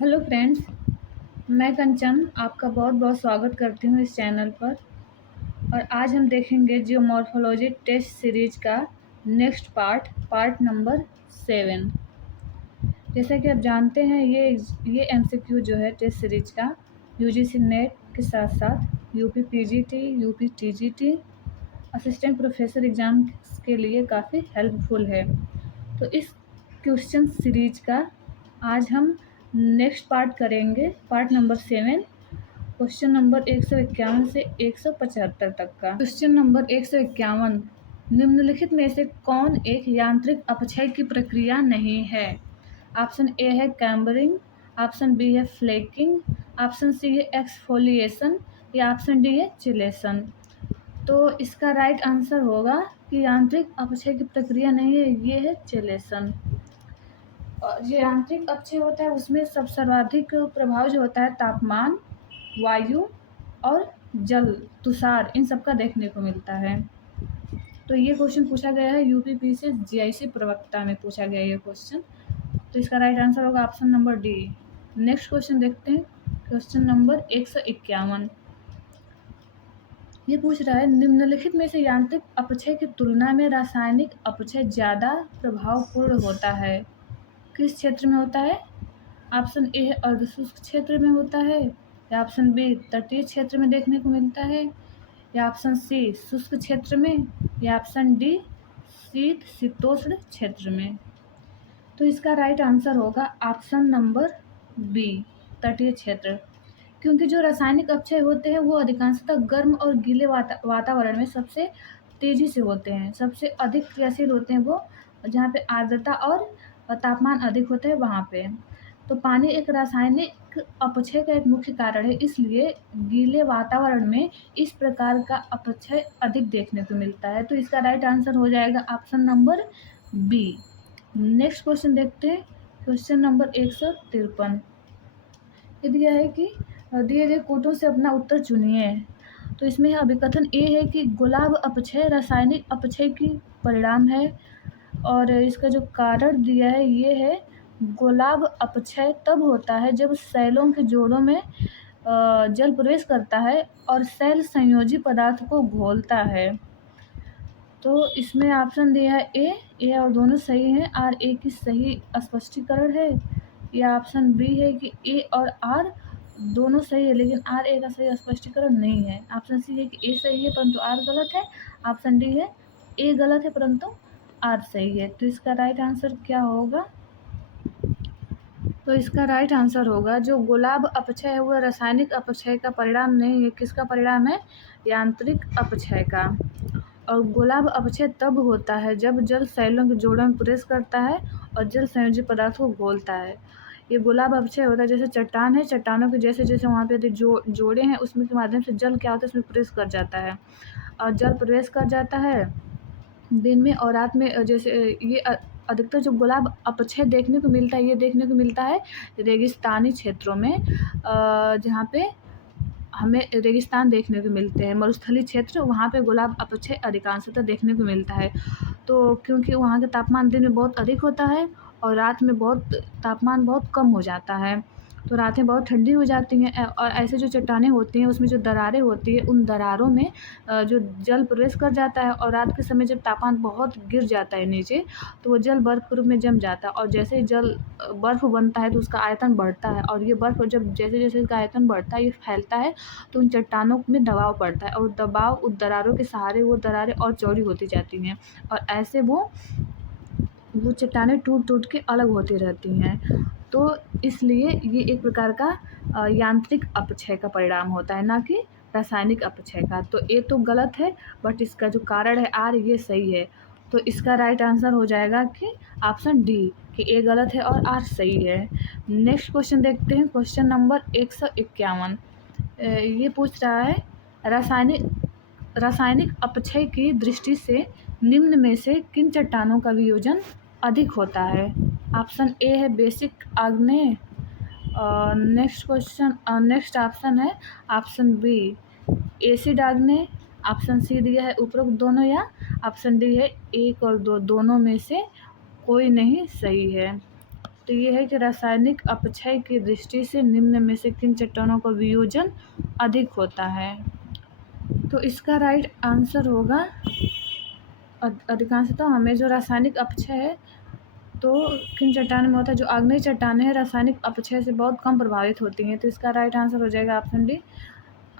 Hello friends, मैं कंचन आपका बहुत बहुत स्वागत करती हूँ इस चैनल पर। और आज हम देखेंगे जियोमॉर्फोलॉजी टेस्ट सीरीज का नेक्स्ट पार्ट नंबर 7। जैसा कि आप जानते हैं ये एमसीक्यू जो है टेस्ट सीरीज का यूजीसी नेट के साथ साथ UP PGT, UP TGT, assistant professor exam के लिए काफ़ी हेल्पफुल है। तो इस क्वेश्चन सीरीज का आज हम नेक्स्ट पार्ट करेंगे, पार्ट नंबर 7, क्वेश्चन नंबर 151 से 175 तक का। क्वेश्चन नंबर 151, निम्नलिखित में से कौन एक यांत्रिक अपक्षय की प्रक्रिया नहीं है? ऑप्शन ए है कैम्बरिंग, ऑप्शन बी है फ्लेकिंग, ऑप्शन सी है एक्सफोलिएशन या ऑप्शन डी है चिलेशन। तो इसका राइट आंसर होगा कि यांत्रिक अपक्षय की प्रक्रिया नहीं है, ये है चिलेशन। जो यांत्रिक अपक्षय होता है उसमें सब सर्वाधिक प्रभाव जो होता है तापमान, वायु और जल, तुषार, इन सब का देखने को मिलता है। तो ये क्वेश्चन पूछा गया है यूपीपी से जीआईसी प्रवक्ता में पूछा गया ये क्वेश्चन। तो इसका राइट आंसर होगा option number D. Next question देखते हैं, क्वेश्चन नंबर 151। ये पूछ रहा है निम्नलिखित में से यांत्रिक अपक्षय की तुलना में रासायनिक अपक्षय ज़्यादा प्रभावपूर्ण होता है? किस क्षेत्र में होता है? ऑप्शन ए है अर्धशुष्क क्षेत्र में होता है, या ऑप्शन बी तटीय क्षेत्र में देखने को मिलता है, या ऑप्शन सी शुष्क क्षेत्र में, या ऑप्शन डी शीतोष्ण क्षेत्र में। तो इसका राइट आंसर होगा ऑप्शन नंबर बी, तटीय क्षेत्र। क्योंकि जो रासायनिक अपक्षय होते हैं वो अधिकांशतः गर्म और गीले वातावरण में सबसे तेजी से होते हैं, सबसे अधिक क्रियाशील होते हैं वो जहाँ पे आर्द्रता और तापमान अधिक होते हैं वहाँ पे। तो पानी एक रासायनिक अपक्षय का एक मुख्य कारण है, इसलिए गीले वातावरण में इस प्रकार का अपक्षय अधिक देखने को मिलता है। तो इसका राइट आंसर हो जाएगा option number B. Next question देखते हैं, क्वेश्चन नंबर 153। ये दिया है कि दिए गए कोटों से अपना उत्तर चुनिए। तो इसमें अभिकथन ए है कि गुलाब अपक्षय रासायनिक अपक्षय की परिणाम है, और इसका जो कारण दिया है ये है गुलाब अपक्षय तब होता है जब सेलों के जोड़ों में जल प्रवेश करता है और सेल संयोजी पदार्थ को घोलता है। तो इसमें ऑप्शन दिया है ए और दोनों सही हैं, आर ए की सही स्पष्टीकरण है, या ऑप्शन बी है कि ए और आर दोनों सही है लेकिन आर ए का सही स्पष्टीकरण नहीं है। ऑप्शन सी है कि ए सही है परंतु आर गलत है। ऑप्शन डी है ए गलत है परंतु आर सही है। तो इसका राइट आंसर क्या होगा? तो इसका राइट आंसर होगा जो गुलाब अपक्षय है वह रासायनिक अपक्षय का परिणाम नहीं है। किसका परिणाम है? यांत्रिक अपक्षय का। और गुलाब अपक्षय तब होता है जब जल सेलों के जोड़ों में प्रवेश करता है और जल संयोजी पदार्थ को घोलता है। ये गुलाब अपक्षय होता है जैसे चट्टान है, चट्टानों के जैसे जैसे वहाँ पे जोड़े हैं उसमें के माध्यम से जल क्या होता है उसमें प्रवेश कर जाता है, और जल प्रवेश कर जाता है दिन में और रात में। जैसे ये अधिकतर जो गुलाब अपक्षय देखने को मिलता है ये देखने को मिलता है रेगिस्तानी क्षेत्रों में, जहाँ पे हमें रेगिस्तान देखने को मिलते हैं, मरुस्थलीय क्षेत्र, वहाँ पे गुलाब अपक्षय अधिकांशतः देखने को मिलता है। तो क्योंकि वहाँ का तापमान दिन में बहुत अधिक होता है और रात में तापमान बहुत कम हो जाता है, तो रातें बहुत ठंडी हो जाती हैं। और ऐसे जो चट्टानें होती हैं उसमें जो दरारें होती हैं उन दरारों में जो जल प्रवेश कर जाता है, और रात के समय जब तापमान बहुत गिर जाता है नीचे तो वो जल बर्फ़ के रूप में जम जाता है, और जैसे ही जल बर्फ़ बनता है तो उसका आयतन बढ़ता है, और ये बर्फ़ जब जैसे जैसे इसका आयतन बढ़ता है ये फैलता है तो उन चट्टानों में दबाव पड़ता है, और दबाव उस दरारों के सहारे वो दरारें और चौड़ी होती जाती हैं, और ऐसे वो चट्टानें टूट टूट के अलग होती रहती हैं। तो इसलिए ये एक प्रकार का यांत्रिक अपक्षय का परिणाम होता है, ना कि रासायनिक अपक्षय का। तो ए तो गलत है, बट इसका जो कारण है आर ये सही है। तो इसका राइट आंसर हो जाएगा कि ऑप्शन डी, कि ए गलत है और आर सही है। नेक्स्ट क्वेश्चन देखते हैं, क्वेश्चन नंबर 151। ये पूछ रहा है रासायनिक अपक्षय की दृष्टि से निम्न में से किन चट्टानों का वियोजन अधिक होता है? ऑप्शन ए है बेसिक आग्नेय, नेक्स्ट ऑप्शन है ऑप्शन बी एसिड आग्नेय, ऑप्शन सी दिया है उपरोक्त दोनों, या ऑप्शन डी है एक और दो, दोनों में से कोई नहीं सही है। तो ये है कि रासायनिक अपक्षय की दृष्टि से निम्न में से किन चट्टानों का वियोजन अधिक होता है। तो इसका राइट आंसर होगा अधिकांशतः हमें जो रासायनिक अपक्षय है तो किन चट्टानों में होता है, जो आग्नेय चट्टानें हैं रासायनिक अपक्षय से बहुत कम प्रभावित होती हैं। तो इसका राइट आंसर हो जाएगा ऑप्शन डी।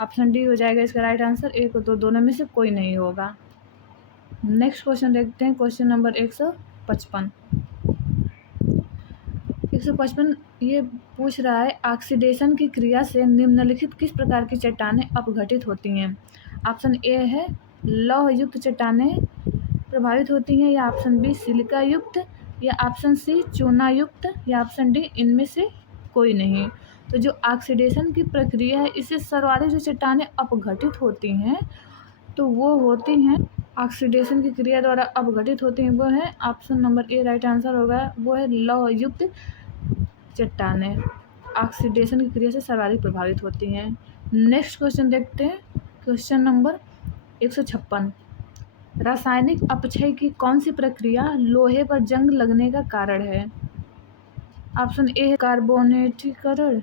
ऑप्शन डी हो जाएगा इसका राइट आंसर। एक और दो दोनों में से कोई नहीं होगा। नेक्स्ट क्वेश्चन देखते हैं, क्वेश्चन नंबर 155। 155 ये पूछ रहा है ऑक्सीडेशन की क्रिया से निम्नलिखित किस प्रकार की चट्टानें अपघटित होती हैं। ऑप्शन ए है लौह युक्त चट्टानें प्रभावित होती हैं, या ऑप्शन बी सिलिका युक्त, या ऑप्शन सी चूना युक्त, या ऑप्शन डी इनमें से कोई नहीं। तो जो ऑक्सीडेशन की प्रक्रिया है इससे सर्वाधिक जो चट्टानें अपघटित होती हैं तो वो होती हैं ऑक्सीडेशन की क्रिया द्वारा अपघटित होती हैं, वो है option number A right answer होगा। वो है लौह युक्त चट्टानें ऑक्सीडेशन की क्रिया से सर्वाधिक प्रभावित होती हैं। नेक्स्ट क्वेश्चन देखते हैं, क्वेश्चन नंबर 156। रासायनिक अपक्षय की कौन सी प्रक्रिया लोहे पर जंग लगने का कारण है। ऑप्शन ए है कार्बोनेटीकरण,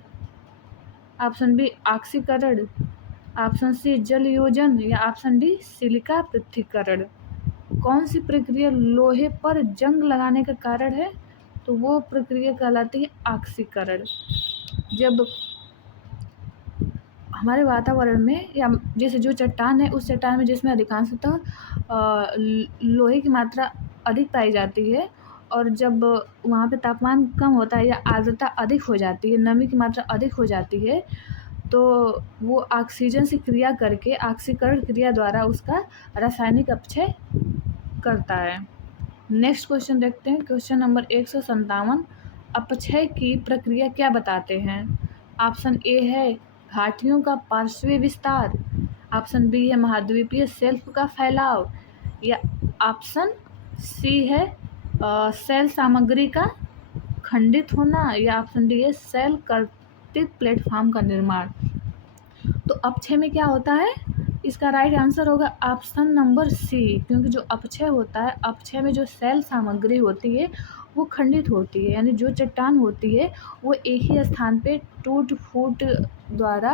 ऑप्शन बी ऑक्सीकरण, ऑप्शन सी जल योजन, या ऑप्शन डी सिलिका पृथक्करण। कौन सी प्रक्रिया लोहे पर जंग लगाने का कारण है, तो वो प्रक्रिया कहलाती है ऑक्सीकरण। जब हमारे वातावरण में या जैसे जो चट्टान है उस चट्टान में जिसमें अधिकांशतः लोहे की मात्रा अधिक पाई जाती है, और जब वहाँ पे तापमान कम होता है या आर्द्रता अधिक हो जाती है, नमी की मात्रा अधिक हो जाती है, तो वो ऑक्सीजन से क्रिया करके ऑक्सीकरण क्रिया द्वारा उसका रासायनिक अपक्षय करता है। नेक्स्ट क्वेश्चन देखते हैं, क्वेश्चन नंबर 157। अपक्षय की प्रक्रिया क्या बताते हैं। ऑप्शन ए है घाटियों का पार्श्वीय विस्तार, ऑप्शन बी है महाद्वीपीय शेल्फ का फैलाव, या ऑप्शन सी है सेल सामग्री का खंडित होना, या ऑप्शन डी है सेल कर्तित प्लेटफॉर्म का निर्माण। तो अपक्षय में क्या होता है, इसका राइट आंसर होगा ऑप्शन नंबर सी, क्योंकि जो अपक्षय होता है, अपक्षय में जो सेल सामग्री होती है वो खंडित होती है, यानी जो चट्टान होती है वो एक ही स्थान पे टूट फूट द्वारा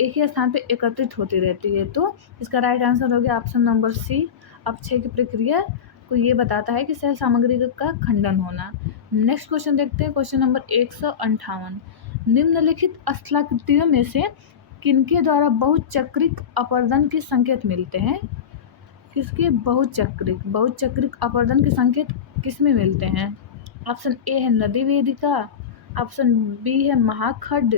एक ही स्थान पे एकत्रित होती रहती है। तो इसका राइट आंसर हो गया ऑप्शन नंबर सी। अपक्षय की प्रक्रिया को ये बताता है कि सेल सामग्री का खंडन होना। नेक्स्ट क्वेश्चन देखते हैं, क्वेश्चन नंबर 158। निम्नलिखित स्थलाकृतियों में से किनके द्वारा बहुचक्रिक अपरदन के संकेत मिलते हैं। किसके बहुचक्रिक अपरदन के संकेत किसमें मिलते हैं। ऑप्शन ए है नदी वेदिका, ऑप्शन बी है महाखड्ड,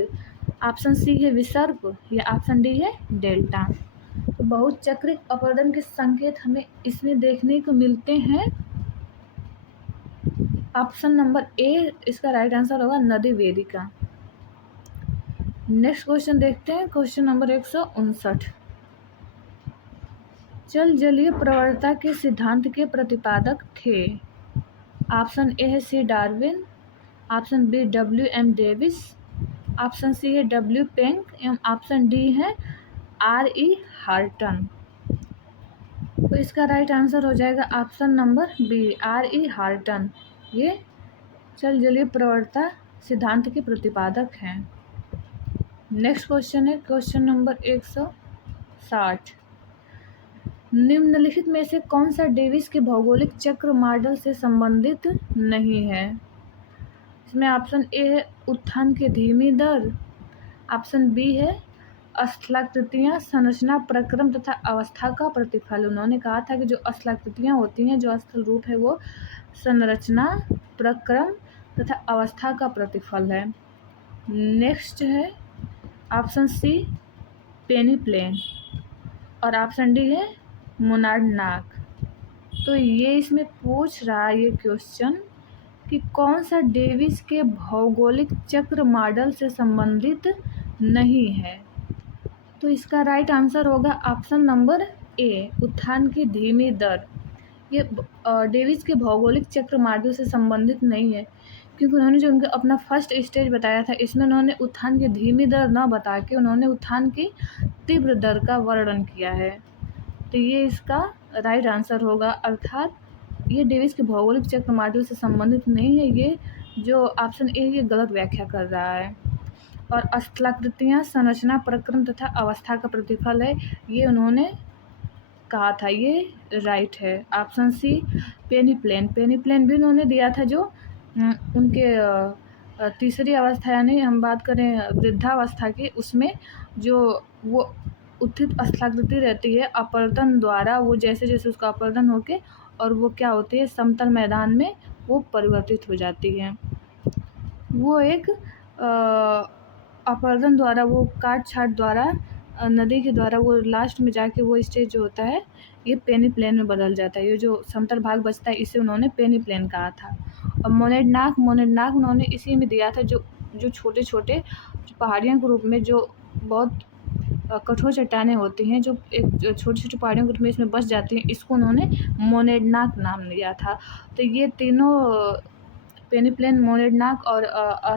ऑप्शन सी है विसर्प, या ऑप्शन डी है डेल्टा। तो बहुचक्रिक अपरदन के संकेत हमें इसमें देखने को मिलते हैं। ऑप्शन नंबर ए इसका राइट आंसर होगा नदी वेदिका। नेक्स्ट क्वेश्चन देखते हैं, क्वेश्चन नंबर 159। जल जलीय प्रवणता के सिद्धांत के प्रतिपादक थे। ऑप्शन ए है C Darwin, option B WM Davis, option C है W पेंक, एवं ऑप्शन डी है RE हार्टन। तो इसका राइट आंसर हो जाएगा option number B RE Horton. ये जल जलीय प्रवणता सिद्धांत के प्रतिपादक हैं। नेक्स्ट क्वेश्चन है क्वेश्चन नंबर 160। निम्नलिखित में से कौन सा डेविस के भौगोलिक चक्र मॉडल से संबंधित नहीं है। इसमें ऑप्शन ए है उत्थान की धीमी दर, ऑप्शन बी है स्थलाकृतियाँ संरचना प्रक्रम तथा अवस्था का प्रतिफल। उन्होंने कहा था कि जो स्थलाकृतियाँ होती हैं, जो स्थल रूप है, वो संरचना प्रक्रम तथा अवस्था का प्रतिफल है। नेक्स्ट है ऑप्शन सी पेनी प्लेन, और ऑप्शन डी है मोनार्ड। तो ये इसमें पूछ रहा है ये क्वेश्चन कि कौन सा डेविस के भौगोलिक चक्र मॉडल से संबंधित नहीं है। तो इसका राइट आंसर होगा ऑप्शन नंबर ए उत्थान की धीमी दर। ये डेविस के भौगोलिक चक्र मॉडल से संबंधित नहीं है, क्योंकि उन्होंने जो उनका अपना फर्स्ट स्टेज बताया था, इसमें उन्होंने उत्थान की धीमी दर न बता के उन्होंने उत्थान की तीव्र दर का वर्णन किया है। तो ये इसका राइट आंसर होगा, अर्थात ये डेविस के भौगोलिक चक्र मॉडल से संबंधित नहीं है, ये जो ऑप्शन ए ये गलत व्याख्या कर रहा है। और स्थलाकृतियाँ संरचना, प्रक्रम तथा अवस्था का प्रतिफल है, ये उन्होंने कहा था, ये राइट है। ऑप्शन सी पेनीप्लेन, पेनीप्लेन भी उन्होंने दिया था, जो उनके तीसरी अवस्था यानी हम बात करें वृद्धावस्था की, उसमें जो वो उत्थित स्थलाकृति रहती है अपर्दन द्वारा, वो जैसे जैसे उसका अपर्दन होके और वो क्या होती है समतल मैदान में वो परिवर्तित हो जाती है। वो एक अपर्दन द्वारा, वो काट छाट द्वारा, नदी के द्वारा वो लास्ट में जाके वो स्टेज जो होता है ये पेनीप्लेन में बदल जाता है। ये जो समतल भाग बचता है इसे उन्होंने पेनीप्लेन कहा था। और मोनेडनाक, मोनेडनाक उन्होंने इसी में दिया था, जो जो छोटे छोटे पहाड़ियों के रूप में जो बहुत कठोर चट्टानें होती हैं, जो एक छोटी छोटी पहाड़ियों के रूप में इसमें बस जाती हैं, इसको उन्होंने मोनेडनाक नाम दिया था। तो ये तीनों पेनीप्लेन, मोनेडनाक और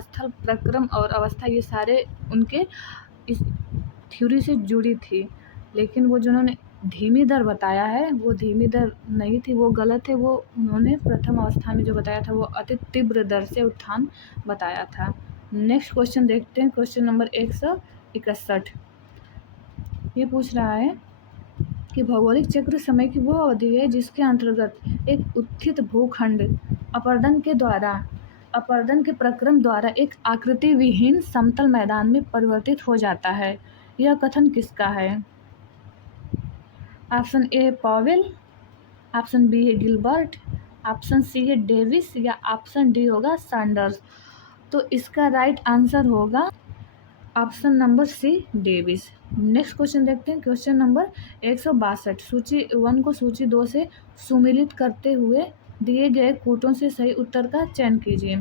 स्थल, प्रक्रम और अवस्था, ये सारे उनके इस थ्योरी से जुड़ी थी। लेकिन वो जिन्होंने धीमी दर बताया है वो धीमी दर नहीं थी, वो गलत है। वो उन्होंने प्रथम अवस्था में जो बताया था वो अति तीव्र दर से उत्थान बताया था। नेक्स्ट क्वेश्चन देखते हैं, क्वेश्चन नंबर 161। ये पूछ रहा है कि भौगोलिक चक्र समय की वो अवधि है जिसके अंतर्गत एक उत्थित भूखंड अपरदन के प्रक्रम द्वारा एक आकृति विहीन समतल मैदान में परिवर्तित हो जाता है। यह कथन किसका है? Option A Powell, option B है गिलबर्ट, ऑप्शन सी है डेविस या ऑप्शन डी होगा सैंडर्स। तो इसका राइट आंसर होगा option number C Davis. Next question देखते हैं, क्वेश्चन नंबर 162। सूची 1 को सूची 2 से सुमेलित करते हुए दिए गए कूटों से सही उत्तर का चयन कीजिए।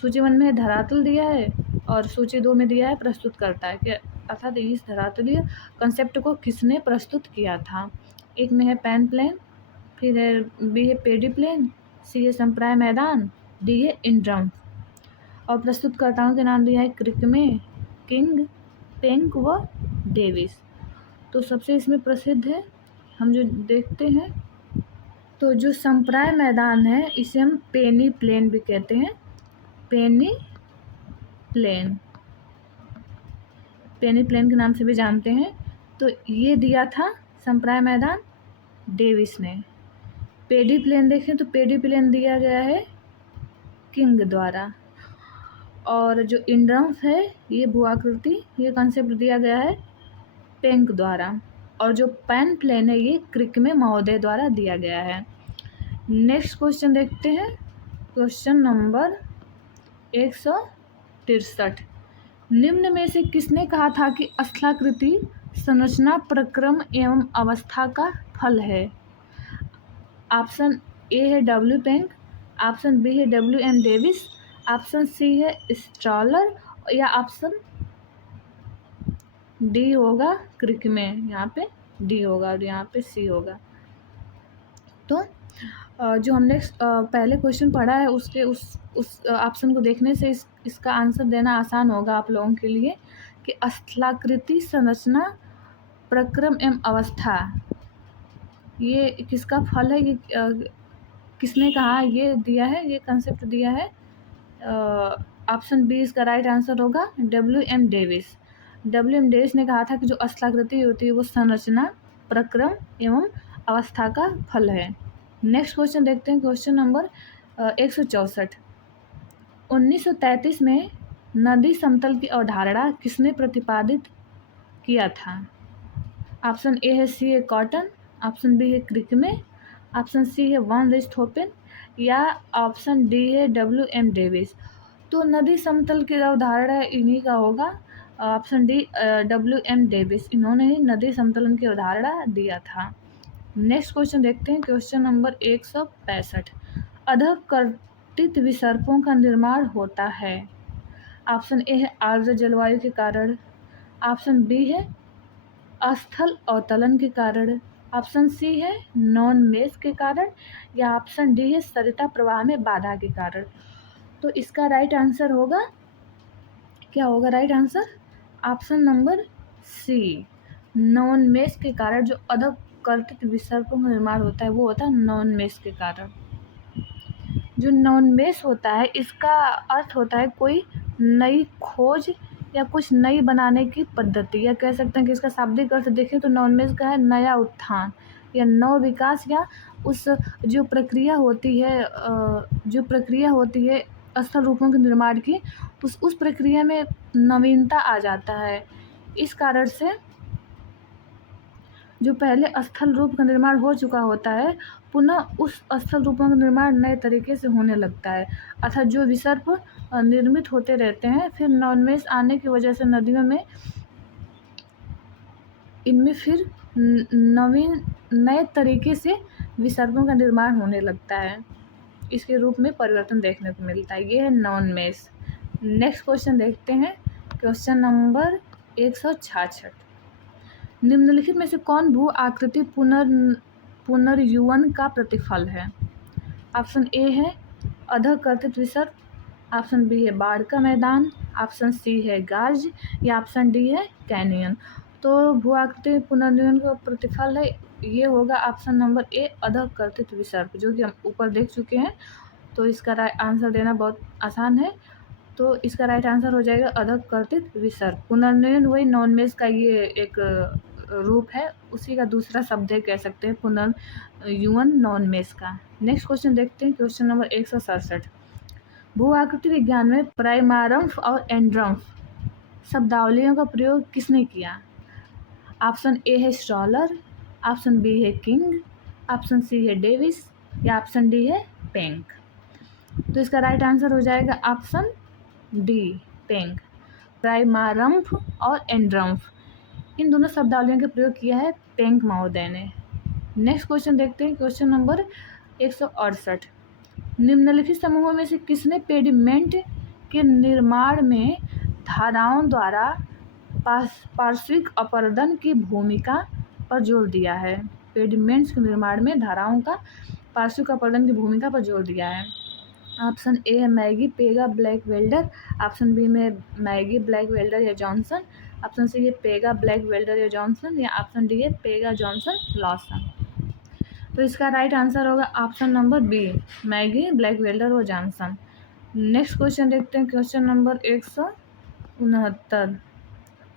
सूची 1 में धरातल दिया है और सूची 2 में दिया है प्रस्तुत करता है कि अर्थात इस धरातलीय कंसेप्ट को किसने प्रस्तुत किया था। एक में है पैन प्लेन, फिर है बी है पेडी प्लेन, सी है संप्राय मैदान, डी है इंड्रम। और प्रस्तुतकर्ताओं के नाम दिया है क्रिकमे, किंग, पेंक व डेविस। तो सबसे इसमें प्रसिद्ध है, हम जो देखते हैं, तो जो संप्राय मैदान है इसे हम पेनी प्लेन भी कहते हैं, पेनी प्लेन, पेनी प्लेन के नाम से भी जानते हैं। तो ये दिया था संप्राय मैदान डेविस ने। पेडी प्लेन देखें तो पेडी प्लेन दिया गया है किंग द्वारा। और जो इंड्रम्स है ये भूआकृति, ये कंसेप्ट दिया गया है पेंक द्वारा। और जो पैन प्लेन है ये क्रिकमे महोदय द्वारा दिया गया है। नेक्स्ट क्वेश्चन देखते हैं, क्वेश्चन नंबर 163। निम्न में से किसने कहा था कि स्थलाकृति संरचना, प्रक्रम एवं अवस्था का फल है? ऑप्शन ए है डब्ल्यू पेंक, ऑप्शन बी है W M Davis, option C है स्ट्रॉलर या ऑप्शन डी होगा क्रिकमे। यहाँ पे डी होगा और यहाँ पे सी होगा। तो जो हमने पहले क्वेश्चन पढ़ा है उसके उस ऑप्शन को देखने से इसका आंसर देना आसान होगा आप लोगों के लिए कि स्थलाकृति संरचना, प्रक्रम एवं अवस्था ये किसका फल है, ये किसने कहा, ये दिया है, ये कंसेप्ट दिया है। ऑप्शन बी इसका राइट आंसर होगा W M Davis. W M Davis ने कहा था कि जो स्थलाकृति होती है वो संरचना, प्रक्रम एवं अवस्था का फल है। नेक्स्ट क्वेश्चन देखते हैं, क्वेश्चन नंबर 164। 1933 में नदी समतल की अवधारणा किसने प्रतिपादित किया था? ऑप्शन ए है सी है कॉटन, ऑप्शन बी है क्रिकमे, ऑप्शन सी है वन रिchthofen या ऑप्शन डी है डब्ल्यू एम डेविस। तो नदी समतल की अवधारणा इन्हीं का होगा, option D W M Davis. इन्होंने ही नदी समतलन की अवधारणा दिया था। नेक्स्ट क्वेश्चन देखते हैं, क्वेश्चन नंबर 165। अधःकर्तित विसर्पों का निर्माण होता है। ऑप्शन ए है आर्द्र जलवायु के कारण, ऑप्शन बी है स्थल अवतलन के कारण, ऑप्शन सी है नॉन मेस के कारण या ऑप्शन डी है सरिता प्रवाह में बाधा के कारण। तो इसका राइट आंसर होगा, क्या होगा right answer? Option number C, नॉन मेस के कारण जो अधःकर्तित विसर्पों का निर्माण होता है वो होता है नॉन मेस के कारण। जो नॉनमेश होता है इसका अर्थ होता है कोई नई खोज या कुछ नई बनाने की पद्धति, या कह सकते हैं कि इसका शाब्दिक अर्थ देखें तो नॉनमेश का है नया उत्थान या नव विकास, या उस जो प्रक्रिया होती है स्थल रूपों के निर्माण की, उस प्रक्रिया में नवीनता आ जाता है। इस कारण से जो पहले स्थल रूप का निर्माण हो चुका होता है पुनः उस स्थल रूपों का निर्माण नए तरीके से होने लगता है, अर्थात जो विसर्प निर्मित होते रहते हैं फिर नॉनमेश आने की वजह से नदियों में इनमें फिर नवीन नए तरीके से विसर्पों का निर्माण होने लगता है, इसके रूप में परिवर्तन देखने को मिलता है। ये है नॉनमेश। नेक्स्ट क्वेश्चन देखते हैं, क्वेश्चन नंबर 166। निम्नलिखित में से कौन भू आकृति पुनर्युवन का प्रतिफल है? ऑप्शन ए है अधःकर्तित विसर्प, ऑप्शन बी है बाढ़ का मैदान, ऑप्शन सी है गार्ज, या ऑप्शन डी है कैनियन। तो भू आकृति पुनर्युवन का प्रतिफल है, ये होगा ऑप्शन नंबर ए अधःकर्तित विसर्प, जो कि हम ऊपर देख चुके हैं। तो इसका आंसर देना बहुत आसान है, तो इसका राइट आंसर हो जाएगा अधःकर्तित विसर्प। पुनर्युवन वही नॉनमेश का ये एक रूप है, उसी का दूसरा शब्द है, कह सकते हैं पुनर्युवन नॉनमेश का। नेक्स्ट क्वेश्चन देखते हैं, क्वेश्चन नंबर 167। भू आकृति विज्ञान में प्राइमारम्फ और एंड्रम्फ शब्दावलियों का प्रयोग किसने किया? ऑप्शन ए है स्ट्रॉलर, ऑप्शन बी है किंग, ऑप्शन सी है डेविस, या ऑप्शन डी है पेंक। तो इसका राइट आंसर हो जाएगा ऑप्शन डी पेंक। प्राइमारम्फ और एंड्रम्फ इन दोनों शब्दावलियों का प्रयोग किया है पेंक महोदय ने। नेक्स्ट क्वेश्चन देखते हैं, क्वेश्चन नंबर 168। निम्नलिखित समूहों में से किसने पेडिमेंट के निर्माण में धाराओं द्वारा पार्श्विक अपरदन की भूमिका पर जोर दिया है? पेडिमेंट्स के निर्माण में धाराओं का पार्श्विक अपरदन की भूमिका पर जोर दिया है। ऑप्शन ए है Maggie, Pega, Black Welder, option B में मैगी, ब्लैक वेल्डर या जॉनसन, ऑप्शन सी है पेगा, ब्लैक वेल्डर या जॉनसन, या ऑप्शन डी है पेगा, जॉनसन, लॉसन। तो इसका राइट आंसर होगा option number B Maggie, Black Welder और जॉनसन। नेक्स्ट क्वेश्चन देखते हैं, क्वेश्चन नंबर 169।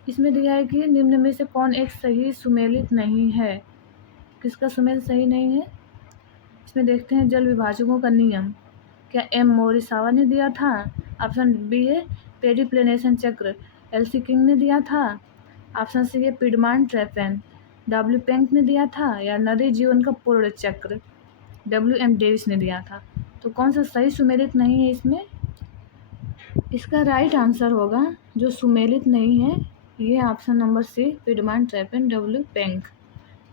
इसमें दिया है कि निम्न में से कौन एक सही सुमेलित नहीं है? किसका सुमेल सही नहीं है? इसमें देखते हैं जल विभाजकों का नियम, क्या एम मोरिसावा ने दिया था? ऑप्शन बी है पेडिप्लेनेशन चक्र, एलसी किंग ने दिया था, ऑप्शन सी है पिडमान ट्रैपेन, डब्ल्यू पेंक ने दिया था, या नदी जीवन का पूर्ण चक्र, डब्ल्यू एम डेविस ने दिया था। तो कौन सा सही सुमेलित नहीं है इसमें? इसका राइट आंसर होगा जो सुमेलित नहीं है ये ऑप्शन नंबर सी पिडमान ट्रैपेन, डब्ल्यू पेंक।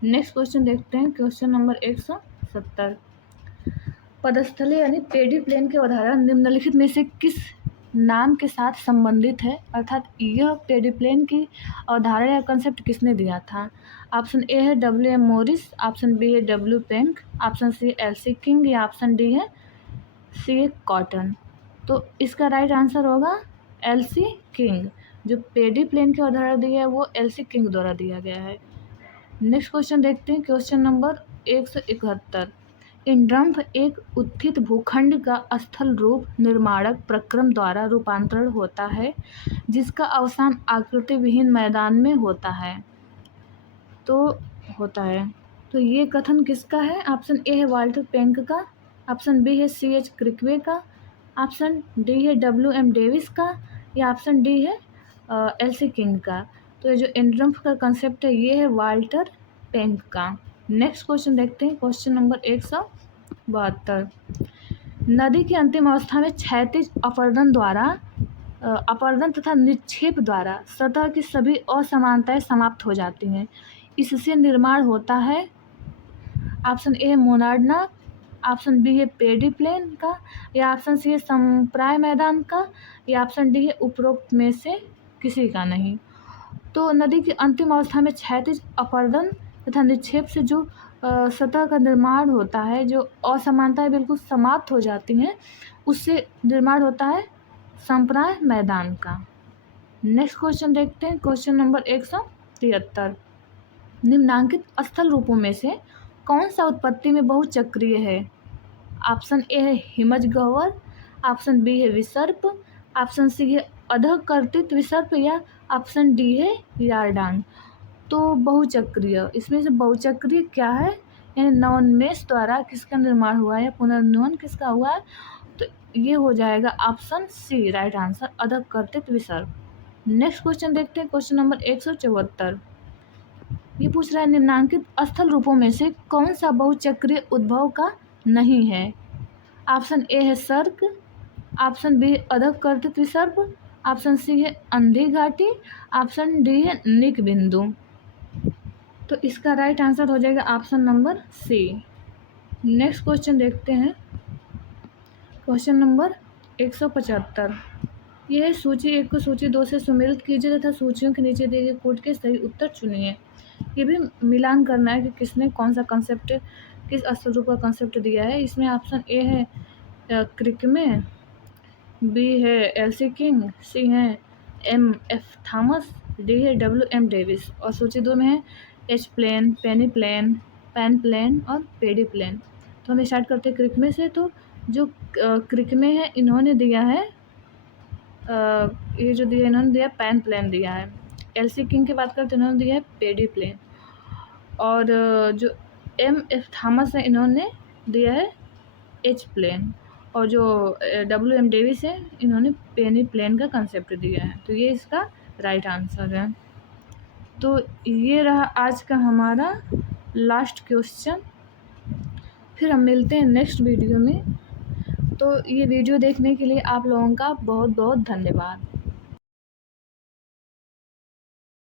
नेक्स्ट क्वेश्चन देखते हैं, क्वेश्चन नंबर 170। पदस्थले यानी पेडी प्लेन के उदाहरण निम्नलिखित में से किस नाम के साथ संबंधित है, अर्थात यह पेडी प्लेन की अवधारणा या कंसेप्ट किसने दिया था? ऑप्शन ए है W M Morris, option B है W Penck, option C LC King, या ऑप्शन डी है सी कॉटन। तो इसका राइट आंसर होगा एलसी किंग। जो पेडी प्लेन की अवधारणा दी है वो एलसी किंग द्वारा दिया गया है। नेक्स्ट क्वेश्चन देखते हैं, क्वेश्चन नंबर 171। इंड्रम्फ एक उत्थित भूखंड का स्थल रूप निर्माणक प्रक्रम द्वारा रूपांतरण होता है जिसका अवसान आकृति विहीन मैदान में होता है। तो ये कथन किसका है? ऑप्शन ए है वाल्टर पेंक का, ऑप्शन बी है सी एच क्रिकवे का, ऑप्शन डी है डब्ल्यू एम डेविस का, या ऑप्शन डी है एलसी किंग का। तो ये जो इंड्रम्फ का कंसेप्ट है ये है वाल्टर पेंक का। नेक्स्ट क्वेश्चन देखते हैं, क्वेश्चन नंबर 172। नदी की अंतिम अवस्था में क्षैतिज अपरदन तथा निक्षेप द्वारा सतह की सभी असमानताएं समाप्त हो जाती हैं। इससे निर्माण होता है ऑप्शन ए मोनार्डना, ऑप्शन बी है पेडी प्लेन का, या ऑप्शन सी है संप्राय मैदान का, या ऑप्शन डी है उपरोक्त में से किसी का नहीं। तो नदी की अंतिम अवस्था में क्षैतिज अपरदन तथा निक्षेप से जो सतह का निर्माण होता है, जो असमानताएं बिल्कुल समाप्त हो जाती हैं, उससे निर्माण होता है संप्राय मैदान का। नेक्स्ट क्वेश्चन देखते हैं, क्वेश्चन नंबर 173। निम्नांकित स्थल रूपों में से कौन सा उत्पत्ति में बहुचक्रीय है? ऑप्शन ए है हिमज गह्वर, ऑप्शन बी है विसर्प, ऑप्शन सी है अधःकर्तित विसर्प या ऑप्शन डी है यारडांग। तो बहुचक्रीय, इसमें से बहुचक्रीय क्या है, यानी नवोन्मेष द्वारा किसका निर्माण हुआ है, पुनर्नवन किसका हुआ है, तो ये हो जाएगा ऑप्शन सी राइट आंसर, अधःकर्तित विसर्प। नेक्स्ट क्वेश्चन देखते हैं, क्वेश्चन नंबर 174। ये पूछ रहा है निम्नांकित स्थल रूपों में से कौन सा बहुचक्रीय उद्भव का नहीं है। ऑप्शन ए है सर्क, ऑप्शन बी है अधःकर्तित विसर्प, ऑप्शन सी है अंधी घाटी, ऑप्शन डी है निक बिंदु। तो इसका राइट आंसर हो जाएगा option number C. Next question देखते हैं, क्वेश्चन नंबर 175। यह है सूची 1 को सूची 2 से सुमेलित कीजिए तथा सूचियों के नीचे दिए गए कोड के सही उत्तर चुनिए। ये भी मिलान करना है कि किसने कौन सा कंसेप्ट, किस स्वरूप का कंसेप्ट दिया है। इसमें ऑप्शन ए है क्रिकमे, बी है एलसी किंग, सी है एम.एफ. थॉमस, डी है W.M. डेविस। और सूची 2 में है एच प्लेन, पेनी प्लेन, पैन प्लेन और पेडी प्लेन। तो हम स्टार्ट करते हैं क्रिकमे से। तो जो क्रिकमे है इन्होंने दिया है, ये जो दिया इन्होंने दिया पैन प्लेन दिया है। एलसी किंग की बात करते हैं, इन्होंने दिया है पेडी प्लेन। और जो एम.एफ. थॉमस है इन्होंने दिया है एच प्लेन। और जो W.M. डेविस है इन्होंने पेनी प्लेन का कंसेप्ट दिया है। तो ये इसका राइट आंसर है। तो ये रहा आज का हमारा लास्ट क्वेश्चन। फिर हम मिलते हैं नेक्स्ट वीडियो में। तो ये वीडियो देखने के लिए आप लोगों का बहुत बहुत धन्यवाद।